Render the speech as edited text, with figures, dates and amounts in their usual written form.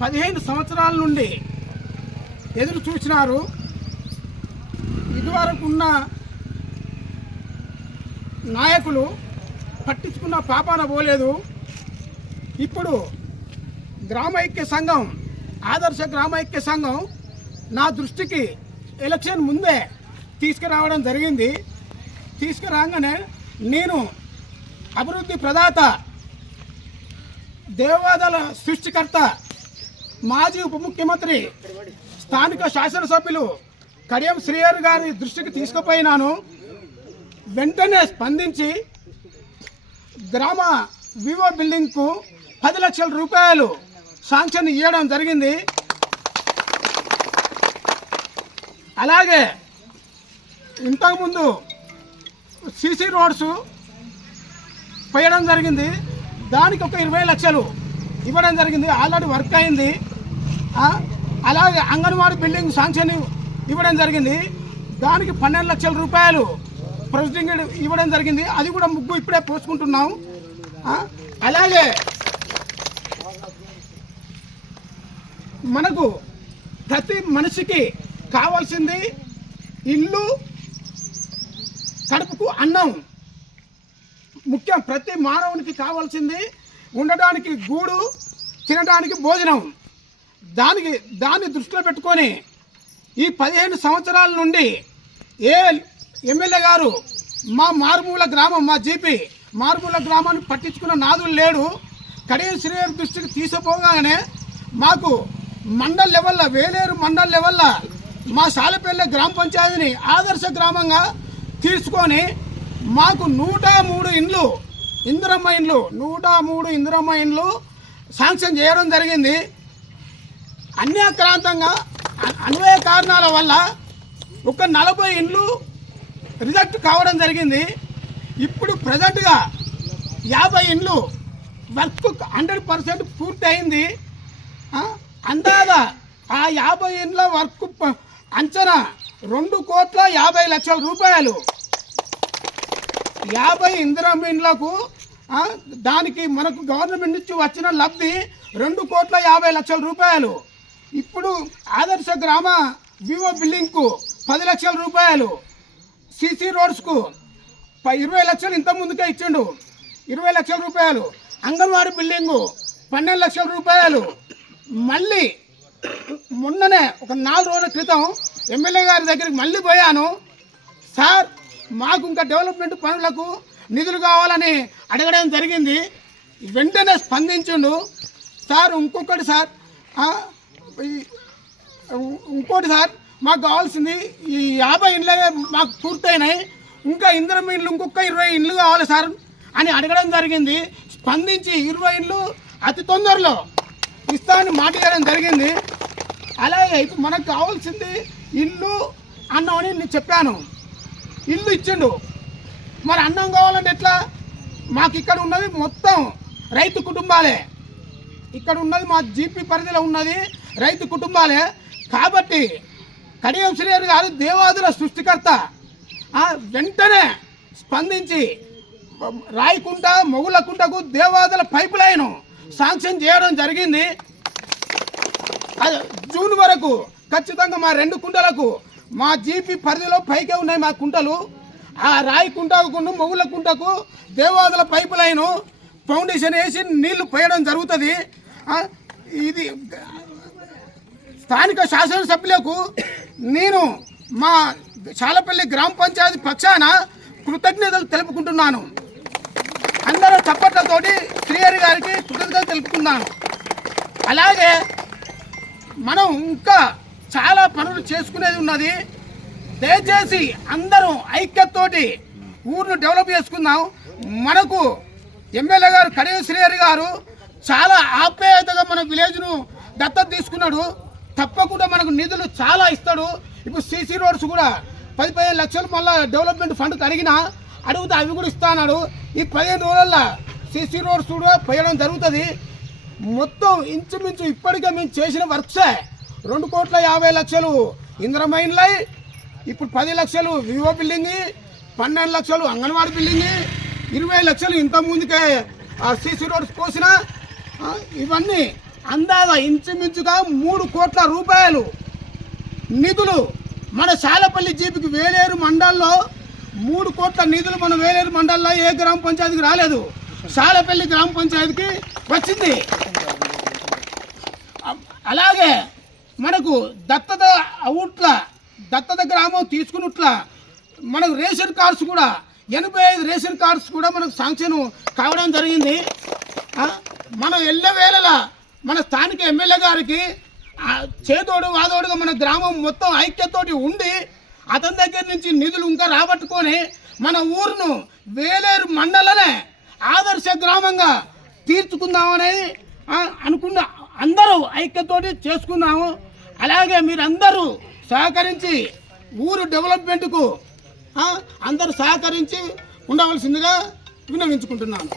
15 సంవత్సరాల నుండి ఎదురు చూసినారు. ఇదివరకున్న నాయకులు పట్టించుకున్న పాపాన పోలేదు. ఇప్పుడు గ్రామైక్య సంఘం, ఆదర్శ గ్రామైక్య సంఘం నా దృష్టికి ఎలక్షన్ ముందే తీసుకురావడం జరిగింది. తీసుకురాగానే నేను అభివృద్ధి ప్రదాత, దేవాదాల సృష్టికర్త, మాజీ ఉప ముఖ్యమంత్రి, స్థానిక శాసనసభ్యులు కడియం శ్రీహరి గారి దృష్టికి తీసుకుపోయినాను. వెంటనే స్పందించి గ్రామ వివో బిల్డింగ్కు 10 లక్షల రూపాయలు శాంక్షన్ ఇవ్వడం జరిగింది. అలాగే ఇంతకుముందు సీసీ రోడ్స్ పోయడం జరిగింది. దానికి ఒక 20 లక్షలు ఇవ్వడం జరిగింది. ఆల్రెడీ వర్క్ అయింది. అలాగే అంగన్వాడీ బిల్డింగ్ శాంక్షన్ ఇవ్వడం జరిగింది. దానికి 12 లక్షల రూపాయలు ప్రొసీడింగ్ ఇవ్వడం జరిగింది. అది కూడా ముగ్గు ఇప్పుడే పోసుకుంటున్నాం. అలాగే మనకు ప్రతి మనిషికి కావాల్సింది ఇల్లు, కడుపుకు అన్నం ముఖ్యం. ప్రతి మానవునికి కావాల్సింది ఉండడానికి గూడు, తినడానికి భోజనం. దాన్ని దృష్టిలో పెట్టుకొని ఈ 15 సంవత్సరాల నుండి ఏ ఎమ్మెల్యే గారు మా మారుమూల గ్రామం, మా జీపీ మారుమూల గ్రామాన్ని పట్టించుకున్న నాదులు లేడు. కడియం శ్రీహరి దృష్టికి తీసుకుపోగానే మాకు మండల్ లెవెల్లో, వేలేరు మండల్ లెవెల్లో మా సాలపల్లి గ్రామ పంచాయతీని ఆదర్శ గ్రామంగా తీసుకొని మాకు 103 ఇండ్లు, ఇందిరమ్మ ఇండ్లు, 103 ఇందిరమ్మ ఇండ్లు శాంక్షన్ చేయడం జరిగింది. అన్యాక్రాంతంగా అన్వయ కారణాల వల్ల ఒక 40 ఇండ్లు రిజెక్ట్ కావడం జరిగింది. ఇప్పుడు ప్రజెంట్గా 50 ఇండ్లు వర్క్ 100% పూర్తి అయింది. అందాదా ఆ 50 ఇండ్ల వర్క్ అంచనా 2,50,00,000 రూపాయలు. 50 ఇందిరమ్మ ఇండ్లకు దానికి మనకు గవర్నమెంట్ నుంచి వచ్చిన లబ్ధి 2,50,00,000 రూపాయలు. ఇప్పుడు ఆదర్శ గ్రామ వివో బిల్డింగ్కు 10 లక్షల రూపాయలు, సీసీ రోడ్స్కు 20 లక్షలు ఇంత ముందుకే ఇచ్చిండు, 20 లక్షల రూపాయలు. అంగన్వాడీ బిల్డింగు 12 లక్షల రూపాయలు. మళ్ళీ మొన్ననే ఒక 4 రోజుల క్రితం ఎమ్మెల్యే గారి దగ్గరికి మళ్ళీ పోయాను. సార్ మాకు ఇంకా డెవలప్మెంట్ పనులకు నిధులు కావాలని అడగడం జరిగింది. వెంటనే స్పందించిండు. సార్ ఇంకొకటి సార్ మాకు కావాల్సింది ఈ 50 ఇండ్లే మాకు పూర్తయినాయి, ఇంకా ఇందిరమ్మ ఇండ్లు ఇంకొక 20 ఇండ్లు కావాలి సార్ అని అడగడం జరిగింది. స్పందించి 20 ఇండ్లు అతి తొందరలో ఇస్తామని మాట ఇవ్వడం జరిగింది. అలాగే ఇప్పుడు మనకు కావాల్సింది ఇల్లు, అన్నం అని నేను చెప్పాను. ఇల్లు ఇచ్చిండు, మరి అన్నం కావాలంటే ఎట్లా? మాకు ఇక్కడ ఉన్నది మొత్తం రైతు కుటుంబాలే, ఇక్కడ ఉన్నది మా జీపీ పరిధిలో ఉన్నది రైతు కుటుంబాలే. కాబట్టి కడియం శ్రీహరి గారు దేవాదుల సృష్టికర్త వెంటనే స్పందించి Rayakunta, మొగులకుంటకు Devadula pipe line sanction చేయడం జరిగింది. జూన్ వరకు ఖచ్చితంగా మా 2 కుంటలకు మా జీపీ పరిధిలో పైకే ఉన్నాయి మా కుంటలు. ఆ రాయకుంటకు, మొగులకుంటకు దేవాదుల పైప్ లైన్ ఫౌండేషన్ వేసి నీళ్లు పోయడం జరుగుతుంది. ఇది స్థానిక శాసనసభ్యులకు నేను మా చాలపల్లి గ్రామ పంచాయతీ పక్షాన కృతజ్ఞతలు తెలుపుకుంటున్నాను. అందరూ చప్పట్లతోటి శ్రీహరి గారికి కృతజ్ఞతలు తెలుపుతున్నాను. అలాగే మనం ఇంకా చాలా పనులు చేసుకునేది ఉన్నది. దయచేసి అందరూ ఐక్యతతోటి ఊరిని డెవలప్ చేసుకుందాం. మనకు ఎమ్మెల్యే గారు కడియం శ్రీహరి గారు చాలా ఆప్యాయతగా మన విలేజ్ను దత్తత తీసుకున్నాడు. తప్పకుండా మనకు నిధులు చాలా ఇస్తాడు. ఇప్పుడు సీసీ రోడ్స్ కూడా 10-15 లక్షలు మళ్ళీ డెవలప్మెంట్ ఫండ్కి అడిగితే అవి కూడా ఇస్తాడు. ఈ 15 రోజుల్లో సీసీ రోడ్స్ కూడా పోయడం జరుగుతుంది. మొత్తం ఇంచుమించు ఇప్పటికే మేము చేసిన వర్క్సే 2,50,00,000 ఇందిరమ్మ ఇండ్లై, ఇప్పుడు 10 లక్షలు వివో బిల్డింగ్, 12 లక్షలు అంగన్వాడీ బిల్డింగ్, 20 లక్షలు ఇంత ముందుకే సీసీ రోడ్స్ పోసిన. ఇవన్నీ అందాజ ఇంచుమించుగా 3 కోట్ల రూపాయలు నిధులు మన శాలపల్లి జీపికి వేలేరు మండలంలో 3 కోట్ల నిధులు మన వేలేరు మండలంలో ఏ గ్రామ పంచాయతీకి రాలేదు, శాలపల్లి గ్రామ పంచాయతీకి వచ్చింది. అలాగే మనకు దత్తత గ్రామం తీసుకున్నట్ల మనకు రేషన్ కార్డ్స్ కూడా 85 రేషన్ కార్డ్స్ కూడా మనకు శాంక్షన్ కావడం జరిగింది. మనం ఎల్లవేళలా మన స్థానిక ఎమ్మెల్యే గారికి చేదోడు వాదోడుగా మన గ్రామం మొత్తం ఐక్యతోటి ఉండి అతని దగ్గర నుంచి నిధులు ఇంకా రాబట్టుకొని మన ఊరును వేలేరు మండలనే ఆదర్శ గ్రామంగా తీర్చుకుందామనేది అనుకున్న అందరూ ఐక్యతోటి చేసుకున్నాము. అలాగే మీరందరూ సహకరించి ఊరు డెవలప్మెంట్కు అందరూ సహకరించి ఉండవలసిందిగా విన్నవించుకుంటున్నాను.